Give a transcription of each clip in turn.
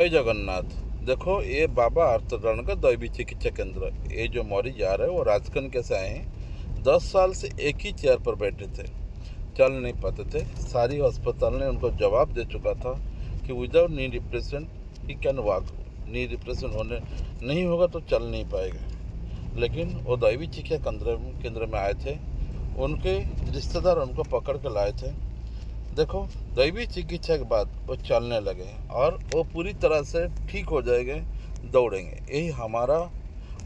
जय जगन्नाथ। देखो, ये बाबा अर्थदान का दैवी चिकित्सा केंद्र, ये जो मरीज आ रहे हैं वो राजस्थान कैसे आए हैं। 10 साल से एक ही चेयर पर बैठे थे, चल नहीं पाते थे। सारी अस्पताल ने उनको जवाब दे चुका था कि without knee replacement he can walk. Knee replacement होने नहीं होगा तो चल नहीं पाएगा। लेकिन वो दैवी चिकित्सा केंद्र में आए थे, उनके रिश्तेदार उनको पकड़ के लाए थे। देखो, दैवी चिकित्सा के बाद वो चलने लगे और वो पूरी तरह से ठीक हो जाएंगे, दौड़ेंगे। यही हमारा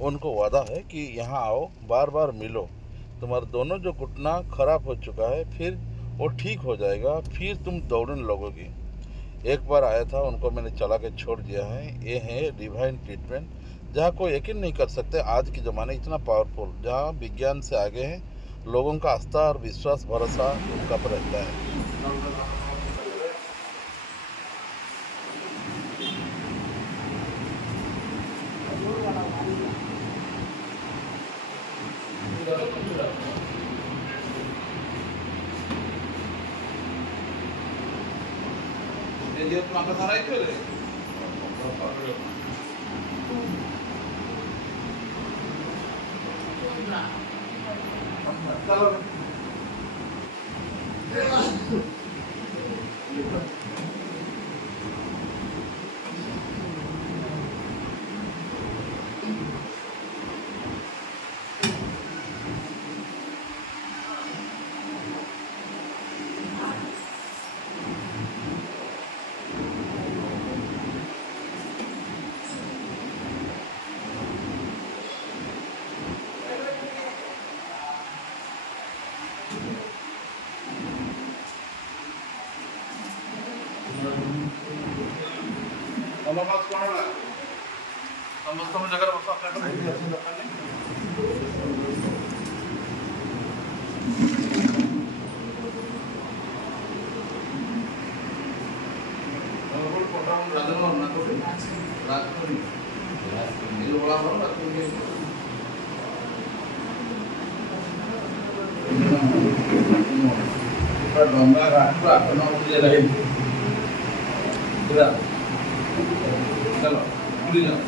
उनको वादा है कि यहाँ आओ, बार बार मिलो। तुम्हारे दोनों जो घुटना खराब हो चुका है, फिर वो ठीक हो जाएगा, फिर तुम दौड़ने लगोगी। एक बार आया था, उनको मैंने चला के छोड़ दिया है। ये है डिवाइन ट्रीटमेंट, जहाँ कोई यकीन नहीं कर सकते आज के ज़माने इतना पावरफुल, जहाँ विज्ञान से आगे हैं। लोगों का आस्था और विश्वास भरोसा उनका पर रहता है। Dia tu makan sarai ke? Kalau kalau mas kau nak, sama-sama jaga masa apa kan? Kalau pun potong raja mana tu? Raja tu ni. Ini orang orang raja tu ni. Kita domba kan, apa nak dia lain? Tidak. चलो पूरी जाओ,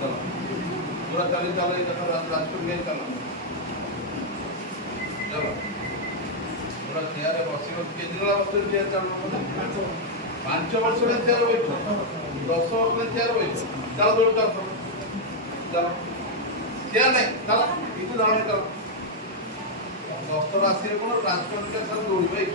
चलो पूरा चले चलो इधर राजपुर में चलो, चलो पूरा चेयर बस केजरीवाल बस चेयर चलो 5 वर्ष में चेयर बैठ 10 वर्ष में चेयर बैठ चलो दौड़ चलो चलो चेयर नहीं चलो इतने दौड़ चलो 10 राशि को ट्रांसफर के साथ दौड़ भाई